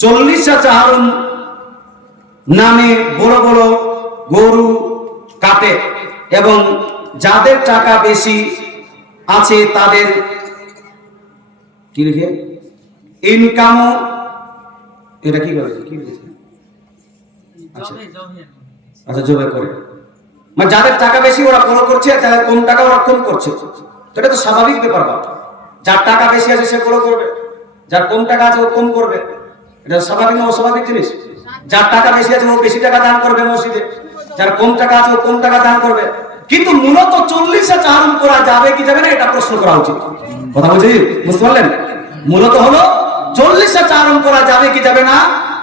চল্লিশা চাহারুন নামে বড় বড় গরু কাটে এবং যাদের টাকা বেশি আছে তাদের কি লিখে? ইনকামও এটা কি করে কি আচ্ছা। আচ্ছা জবাই করে। মানে যাদের টাকা বেশি ওরা বড় করছে, আর যাদের কম টাকা ওরা কম করছে। এটা তো স্বাভাবিক ব্যাপার বাবা যার টাকা বেশি আছে সে বড় করবে। যার কম টাকা আছে ও কম করবে। এটা স্বাভাবিক না অস্বাভাবিক জিনিস যার টাকা বেশি আছে, ও বেশি টাকা দান করবে মসজিদে। যার কম টাকা আছে, ও কম টাকা দান করবে। কিন্তু মূলত চল্লিশে চারণ করা যাবে কি যাবে না, এটা প্রশ্ন করা উচিত। কথা বলছি? বুঝতে পারলেন? মূলত হলো, চল্লিশে চারণ করা যাবে কি যাবে না,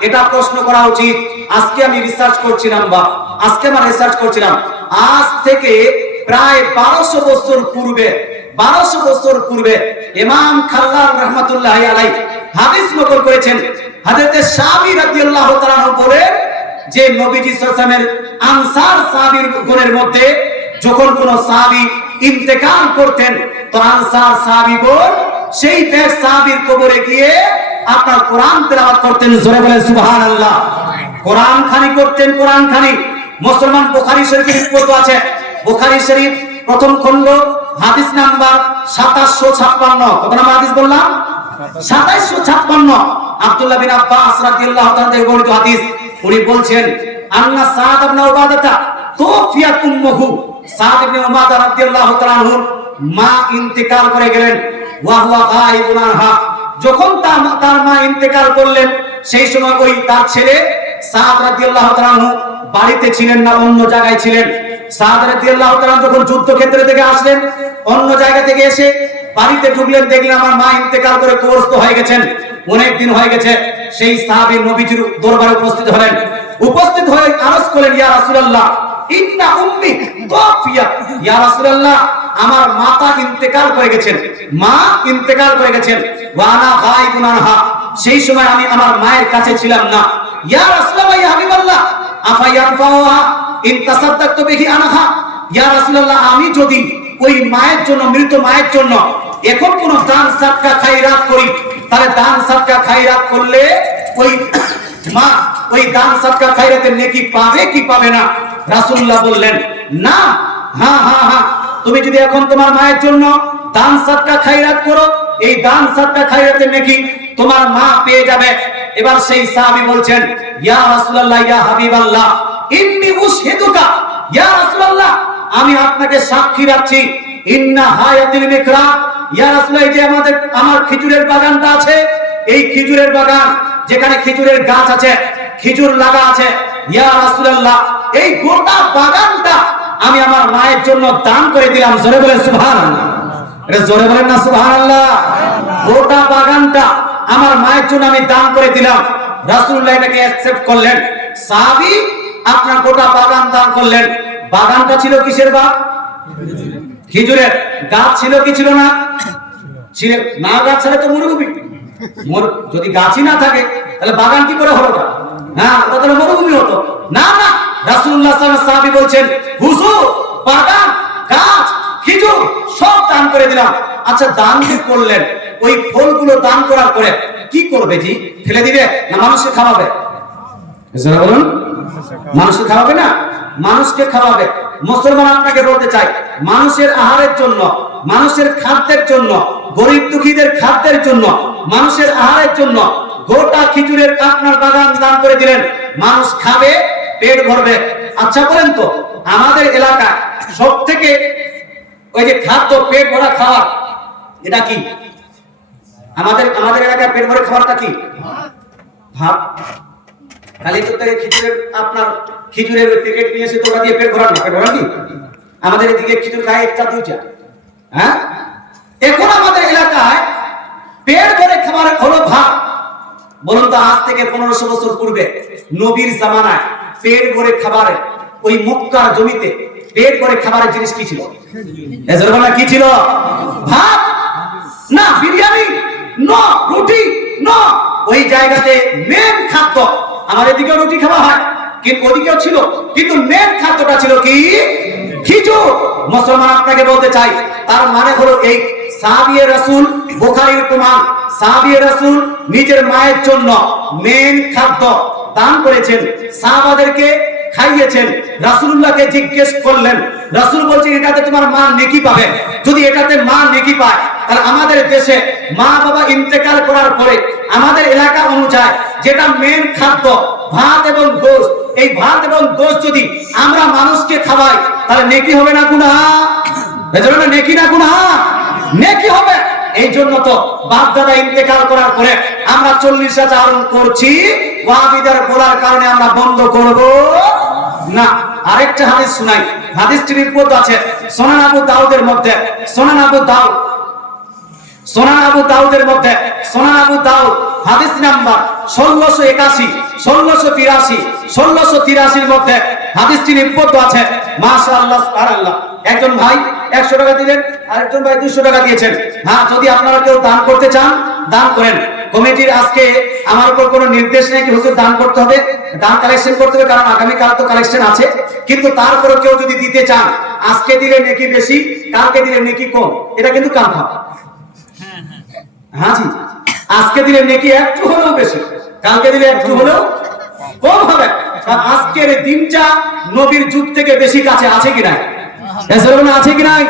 এটা প্রশ্ন করা উচিত। আজকে আমি রিসার্চ করছিলাম বা আজকে আমার রিসার্চ করছিলাম, আজ থেকে প্রায় বারোশো বছর পূর্বে, বারোশো বছর পূর্বে ইমাম খাল্লাল রহমতুল্লাহ আলাই হাদিস নকল করেছেন। হাজরতে সাবি রাদিয়াল্লাহু তাআলা বলে যে নবীজি সাল্লামের আনসার সাহাবীর গুণের মধ্যে যখন কোন সাহাবী ইন্তেকাল করতেন তো আনসার সাহাবীগণ সেই দেশ সাহাবীর কবরে গিয়ে আপনার কোরআন তেলাওয়াত করতেন, জোরে বলে সুবহানাল্লাহ। কোরআন খানি করতেন, কোরআন খানি। মুসলমান বুখারী শরীফের রিপোর্ট আছে। বুখারী শরীফ প্রথম খণ্ড, হাদিস নাম্বার 2756 কত নাম্বার হাদিস বললাম? 2756 আব্দুল্লাহ বিন আব্বাস রাদিয়াল্লাহু তাআলা বর্ণিত হাদিস। উনি বলছেন, আন্না সাদ ইবনে উবাদাতা তুফিয়াত উম্মুহু। সাদ ইবনে উবাদা রাদিয়াল্লাহু তাআলা মা ইন্তেকাল করে গেলেন, ওয়া হুয়া গায়বুন আনহা। যখন তার তার মা ইন্তেকাল করলেন, সেই সময় ওই তার ছেলে সাদ রাদিয়াল্লাহু তাআলা বাড়িতে ছিলেন না, অন্য জায়গায় ছিলেন। সাদ রাদিয়াল্লাহু তাআলা যখন যুদ্ধক্ষেত্র থেকে আসলেন, অন্য জায়গা থেকে এসে বাড়িতে ঢুকলেন, দেখলেন আমার মা ইন্তেকাল করে কবরস্থ হয়ে গেছেন। অনেক দিন হয়ে গেছে, সেই সাহাবী নবীজির দরবারে উপস্থিত হলেন। উপস্থিত হয়ে আরজ করলেন, ইয়া রাসূলুল্লাহ, ইন্না উম্মি তুফিয়া ইয়া রাসূলুল্লাহ, আমার মাতা ইন্তেকাল করে গেছেন, মা ইন্তেকাল করে গেছেন। ওয়া আনা গায়বুন আনহা, সেই সময় আমি আমার মায়ের কাছে ছিলাম না। ইয়া রাসূলুল্লাহ, ইয়া হাবিবাল্লাহ, আফা ইয়ানফাউহা ইন তাসাদ্দাকতু বিহি আনহা। ইয়া রাসূলুল্লাহ, আমি যদি ওই মায়ের জন্য, মৃত মায়ের জন্য এখন কোন দান সাদকা খাইরাত করি তাহলে দান সাদকা খাইরাত করলে ওই মা, ওই দান সাদকা খাইরাতের নেকি পাবে কি পাবে না? রাসূলুল্লাহ বললেন, না হ্যাঁ হ্যাঁ হ্যাঁ তুমি যদি এখন তোমার মায়ের জন্য দান সাদকা খাইরাত করো, এই দান সাদকা খাইরাতের নেকি তোমার মা পেয়ে যাবে। এবার সেই সাহাবী বলছেন, ইয়া রাসূলুল্লাহ, ইয়া হাবিবাল্লাহ, ইন্নী উশহিদুকা, ইয়া রাসূলুল্লাহ, আমি আপনাকে সাক্ষী রাখছি। ইন্না হায়াতিল মিকরা ইয়া রাসূলুল্লাহ যে আমাদের, আমার খেজুরের বাগানটা আছে, এই খেজুরের বাগান, যেখানে খেজুরের গাছ আছে, খেজুর লাগা আছে, ইয়া রাসূলুল্লাহ, এই গোটা বাগানটা আমি আমার মায়ের জন্য দান করে দিলাম, জোরে বলে সুবহানাল্লাহ। এটা জোরে বলেন না সুবহানাল্লাহ। গোটা বাগানটা আমার মায়ের জন্য আমি দান করে দিলাম। রাসূলুল্লাহ এটাকে অ্যাকসেপ্ট করলেন। সাহাবী আপনার গোটা বাগান দান করলেন। বাগানটা ছিল কিসের বাগ খেজুরের গাছ ছিল কি ছিল না? ছিল না গাছ ছাড়া তো মরুভূমি। মরু- যদি গাছই না থাকে, তাহলে বাগান কি করে হলো ওটা? হ্যাঁ ওটা তাহলে মরুভূমি হতো। না না আলাইহি সাহাবী বলছেন, হুজুর, বাগান, গাছ, খেজুর, সব দান করে দিলাম। আচ্ছা দান যে করলেন? ওই ফলগুলো দান করার পরে কি করবে জি? ফেলে দিবে না মানুষকে খাওয়াবে? মানুষকে খাওয়াবে না? মানুষকে খাওয়াবে। মুসলমান আপনাকে বলতে চাই, মানুষের আহারের জন্য, মানুষের খাদ্যের জন্য, গরিব দুঃখীদের খাদ্যের জন্য, মানুষের আহারের জন্য গোটা খিচুড়ের আপনার বাগান দান করে দিলেন। মানুষ খাবে, পেট ভরবে। আচ্ছা বলেন তো, আমাদের এলাকায় সব থেকে ওই যে খাদ্য পেট ভরা খাবার, এটা কি? আমাদের আমাদের এলাকায় পেট ভরে খাবারটা কি? ভাত। তো খিচুড়ের, আপনার খিচুড়ের প্যাকেট নিয়ে এসে তোরা দিয়ে পেট ভরান পেট ভরান কি আমাদের এদিকে খিচুড় খায় একটা দুইটা হ্যাঁ? এখন আমাদের এলাকায় পেট ভরে খাবার হলো ভাত। বলুন তো, আজ থেকে পনেরোশো বছর পূর্বে নবীর জামানায় পেট ভরে খাবারে, ওই মক্কার জমিতে পেট ভরে খাবারের জিনিস কি ছিল? কি ছিল? ভাত? না, বিরিয়ানি? ন, রুটি? ন, ওই জায়গাতে মেন খাদ্য আমার এদিকেও রুটি খাওয়া হয়, কিন্তু ওদিকেও ছিল, কিন্তু মেন খাদ্যটা ছিল কি? খিচুর মুসলমান আপনাকে বলতে চাই, তার মানে হলো এই সাহাবিয়ে রাসূল, বোখারির প্রমাণ। সাহাবিয়ে রাসূল নিজের মায়ের জন্য মেন খাদ্য দান করেছেন। সাহাবাদেরকে খাইয়েছেন, রাসূলুল্লাহকে জিজ্ঞেস করলেন, রাসূল বলছেন এটাতে তোমার মা নেকি পাবে? যদি এটাতে মা নেকি পায়, তাহলে আমাদের দেশে মা বাবা ইন্তেকাল করার পরে আমাদের এলাকা অনুযায়ী যেটা মেন খাদ্য, ভাত এবং গোশ, এই ভাত এবং গোশ যদি আমরা মানুষকে খাওয়াই, তাহলে নেকি হবে না গুনাহ? না নেকি না গুনাহ? নেকি হবে। এই জন্য তো বাপ দাদা ইন্তেকাল করার পরে আমরা চল্লিশ হাজার করছি ওয়াহাবিদের বলার কারণে আমরা বন্ধ করব। না, আরেকটা হাদিস শুনাই। হাদিসটি রিপোর্ট আছে সোনান আবু দাউদের মধ্যে। সোনান আবু দাউদ সোনান আবু দাউদের মধ্যে। সোনান আবু দাউদ হাদিস নাম্বার ষোলোশো একাশি, ষোলোশো তিরাশি, ষোলোশো তিরাশির মধ্যে হাদিসটি নিবদ্ধ আছে। মাশা আল্লাহ আল্লাহ একজন ভাই একশো টাকা দিলেন, আরেকজন ভাই দুশো টাকা দিয়েছেন। হ্যাঁ যদি আপনারা কেউ দান করতে চান, দান করেন। কমিটির আজকে আমার উপর কোনো নির্দেশ নেই কি হুজুর দান করতে হবে? দান কালেকশন করতে হবে কারণ আগামীকাল তো কালেকশন আছে। কিন্তু তারপরে কেউ যদি দিতে চান, আজকে দিলে নেকি বেশি, কালকে দিলে নেকি কম। এটা কিন্তু কনফার্ম হ্যাঁ জি। আজকে দিলে নেকি একটু হলেও বেশি, কালকে দিলে একটু হলেও কম হবে। আজকের দিনটা নবীর যুগ থেকে বেশি কাছে আছে কি নাই? এসব আছে কি নাই?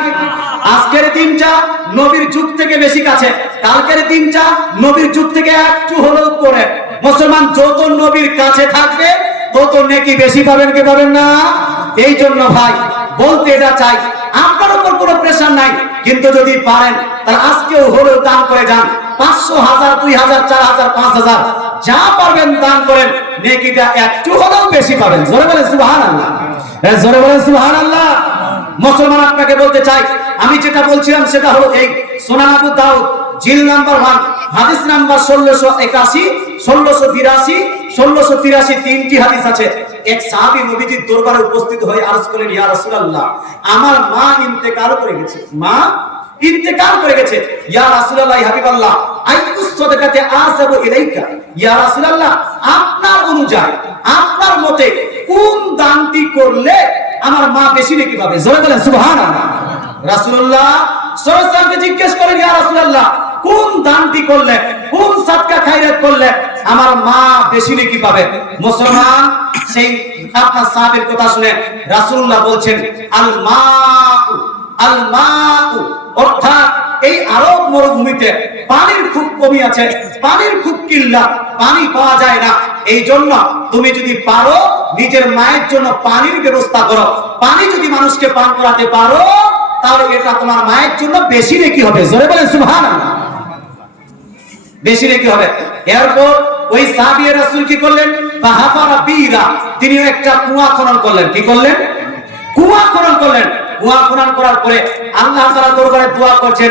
আজকের দিনটা নবীর যুগ থেকে বেশি কাছে। কালকের দিনটা নবীর যুগ থেকে একটু হলেও পরে। মুসলমান যত নবীর কাছে থাকবে, তত নেকি বেশি পাবেন কি পাবেন না? এই জন্য ভাই, বলতে এটা চাই, আপনার উপর কোনো প্রেশার নাই, কিন্তু যদি পারেন, তাহলে আজকেও হলেও দান করে যান। পাঁচশো হাজার, দুই হাজার, চার হাজার, পাঁচ হাজার, যা পারবেন দান করেন, নেকিটা একটু হলেও বেশি পাবেন। জোরে বলেন সুবহান আল্লাহ জোরে বলেন সুবহান আল্লাহ মুসলমান আপনাকে বলতে চাই, আমি যেটা বলছিলাম সেটা হলো এই, সোনান আবু দাউদ জিল নাম্বার ওয়ান, হাদিস নাম্বার ষোলোশো একাশি, ষোলোশো বিরাশি, ষোলোশো তিরাশি তিনটি হাদিস আছে। এক সাহাবি নবীজির দরবারে উপস্থিত হয়ে আরজ করলেন, ইয়া রাসূলুল্লাহ, আমার মা ইন্তেকাল করে গেছে। মা ইন্তেকাল করে গেছে। ইয়া রাসূলুল্লাহ হাবিবাল্লাহ আইকুস সাদাকাতে আসাবু ইলাইকা। ইয়া রাসূলুল্লাহ, আপনার অনুযায়ী, আপনার মতে কোন দানটি করলে আমার মা বেশি নাকি পাবে? জোরে বলেন, সুবহানাল্লাহ। রাসূলুল্লাহ সাল্লাল্লাহু জিজ্ঞেস করেন, ইয়া রাসূলুল্লাহ কোন দানটি করলে, কোন সাদকা খায়রাত করলে আমার মা বেশি নাকি পাবে? মুসলমান, সেই আপনার সাহাবের কথা শুনে রাসূলুল্লাহ বলছেন আল মাউ আল মাউ অর্থাৎ এই আরব মরুভূমিতে পানির খুব কমি আছে, পানির খুব কিল্লা, পানি পাওয়া যায় না। এই জন্য তুমি যদি পারো, নিজের মায়ের জন্য পানির ব্যবস্থা করো। পানি যদি মানুষকে পান করাতে পারো, তাহলে এটা তোমার মায়ের জন্য বেশি নাকি হবে। জোরে বলেন, সুবহানাল্লাহ। বেশি নাকি হবে? এরপর ওই সাহাবিয়ে রাসূল কি করলেন? বীরা তিনি একটা কুয়া খনন করলেন। কি করলেন? কুয়া খনন করলেন। কুয়া খনন করার পরে আল্লাহ দরবারে দোয়া করছেন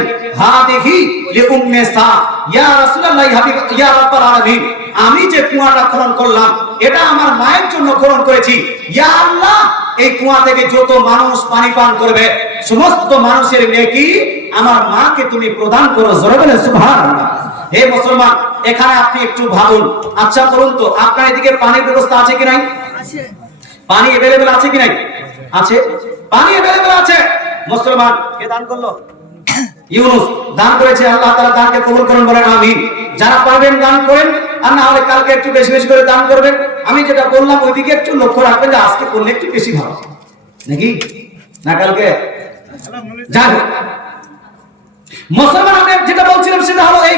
আমি যে কুয়াটা খনন করলাম, এটা আমার মায়ের জন্য খনন করেছি। ইয়া আল্লাহ, এই কুয়া থেকে যত মানুষ পানি পান করবে, সমস্ত মানুষের নেকি আমার মাকে তুমি প্রদান করো। জোরে বলে হে মুসলমান এখানে আপনি একটু ভাবুন। আচ্ছা বলুন তো আপনার এদিকে পানির ব্যবস্থা আছে কি নাই? পানি এভেলেবেল আছে কি নাই? আছে। পানি এভেলেবেল আছে। মুসলমান কে দান করল? ইউনুস দান করেছে আল্লাহ তাআলা তাকে কবুল করুন বলেন আমিন। যারা পারবেন দান করেন আর না হলে কালকে একটু বেশি বেশি করে দান করবেন। আমি যেটা বললাম ওইদিকে একটু লক্ষ্য রাখবেন যে আজকে করলে একটু বেশি ভালো। নাকি? না কালকে? যান মুসলমান আমি যেটা বলছিলাম সেটা হলো এই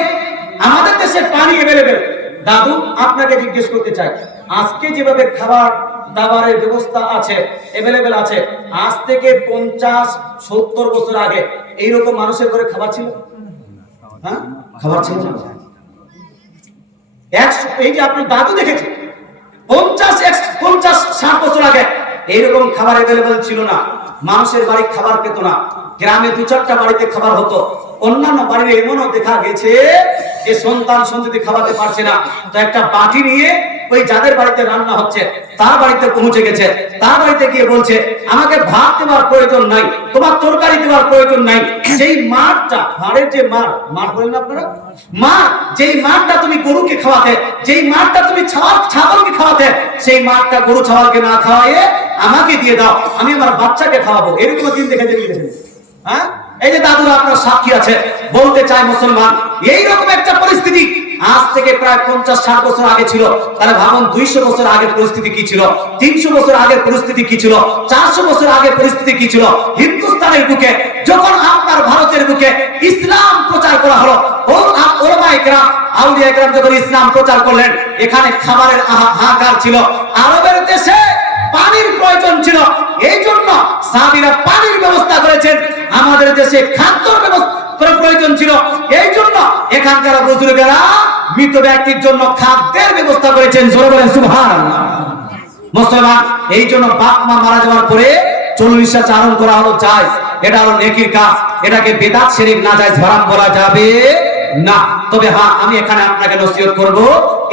আমাদের দেশে পানি এভেলেবেল দাদু, আপনাকে জিজ্ঞেস করতে চাই, আজকে যেভাবে খাবার দাবারের ব্যবস্থা আছে এভেলেবেল আছে, আজ থেকে পঞ্চাশ, সত্তর বছর আগে এইরকম মানুষের ঘরে খাবার ছিল? হ্যাঁ? খাবার ছিল একশো, এই যে আপনি দাদু দেখেছেন, পঞ্চাশ পঞ্চাশ, ষাট বছর আগে এইরকম খাবার অ্যাভেলেবল ছিল না। মানুষের বাড়ি খাবার পেত না। গ্রামে দু চারটা বাড়িতে খাবার হতো। অন্যান্য বাড়ির এমনও দেখা গেছে যে সন্তান সন্ততি খাওয়াতে পারছে না। তো একটা বাটি নিয়ে ওই যাদের বাড়িতে রান্না হচ্ছে, তার বাড়িতে পৌঁছে গেছে। তার বাড়িতে গিয়ে বলছে, আমাকে ভাত দেওয়ার প্রয়োজন নাই, তোমার তরকারি দেওয়ার প্রয়োজন নাই। সেই মাঠটা হাড়ের যে মাঠ মাঠ বলেন আপনারা? মাঠ, যেই মাঠটা তুমি গরুকে খাওয়াতে, যেই মাঠটা তুমি ছাগলকে খাওয়াতে, সেই মাঠটা গরু ছাওয়ালকে না খাওয়াইয়ে আমাকে দিয়ে দাও, আমি আমার বাচ্চাকে খাওয়াবো। এরকম দিন দেখে দেখে হ্যাঁ? এই যে দাদুরা, আপনার সাক্ষী আছে, বলতে চায় মুসলমান এই রকম একটা পরিস্থিতি আজ থেকে প্রায় পঞ্চাশ ষাট বছর আগে ছিল। তাহলে ভাবুন, দুইশো বছর আগের পরিস্থিতি কি ছিল? তিনশো বছর আগের পরিস্থিতি কি ছিল? চারশো বছর আগের পরিস্থিতি কি ছিল? হিন্দুস্তানের বুকে, যখন আপনার ভারতের বুকে ইসলাম প্রচার করা হলো যখন ইসলাম প্রচার করলেন, এখানে খাবারের হাহাকার ছিল। আরবের দেশে পানির প্রয়োজন ছিল। এই জন্য সাহাবীরা পানির ব্যবস্থা করেছেন। আমাদের দেশে খাদ্যর ব্যবস্থা প্রয়োজন ছিল। এই জন্য এখানকার বুজুর্গেরা মৃত ব্যক্তির জন্য খাদ্যের ব্যবস্থা করেছেন। জোরে বলেন, সুবহানাল্লাহ। মুসলমান এই জন্য বাপ মা মারা যাওয়ার পরে চল্লিশটা চারণ করা হলো যায় এটা হলো নেকির কাজ। এটাকে বেদাত শেরিক না যায় ধরাম বলা যাবে না। তবে হ্যাঁ আমি এখানে আপনাকে নসিহত করব,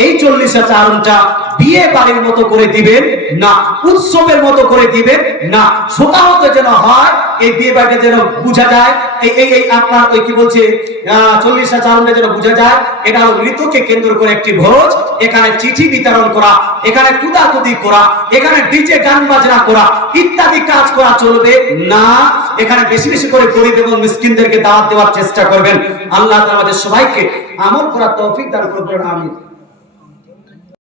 এই চল্লিশটা চারণটা বিয়ে বাড়ির মতো করে দিবেন, না উৎসবের মতো করে দিবেন, না শোকাহত যেন হয়, এই বিয়ে বাড়িটা যেন বোঝা যায়, এই এই এই আপনার ওই কি বলছে চল্লিশটা চারণটা যেন বোঝা যায়, এটা হলো মৃতকে কেন্দ্র করে একটি ভোজ, এখানে চিঠি বিতরণ করা, এখানে কুদাকুদি করা, এখানে ডিজে গান বাজনা করা, ইত্যাদি কাজ করা চলবে, না, এখানে বেশি বেশি করে গরিব এবং মিসকিনদেরকে দাওয়াত দেওয়ার চেষ্টা করবেন। আল্লাহ আমাদের সবাইকে আমল করার তৌফিক দান করবেন আমিন।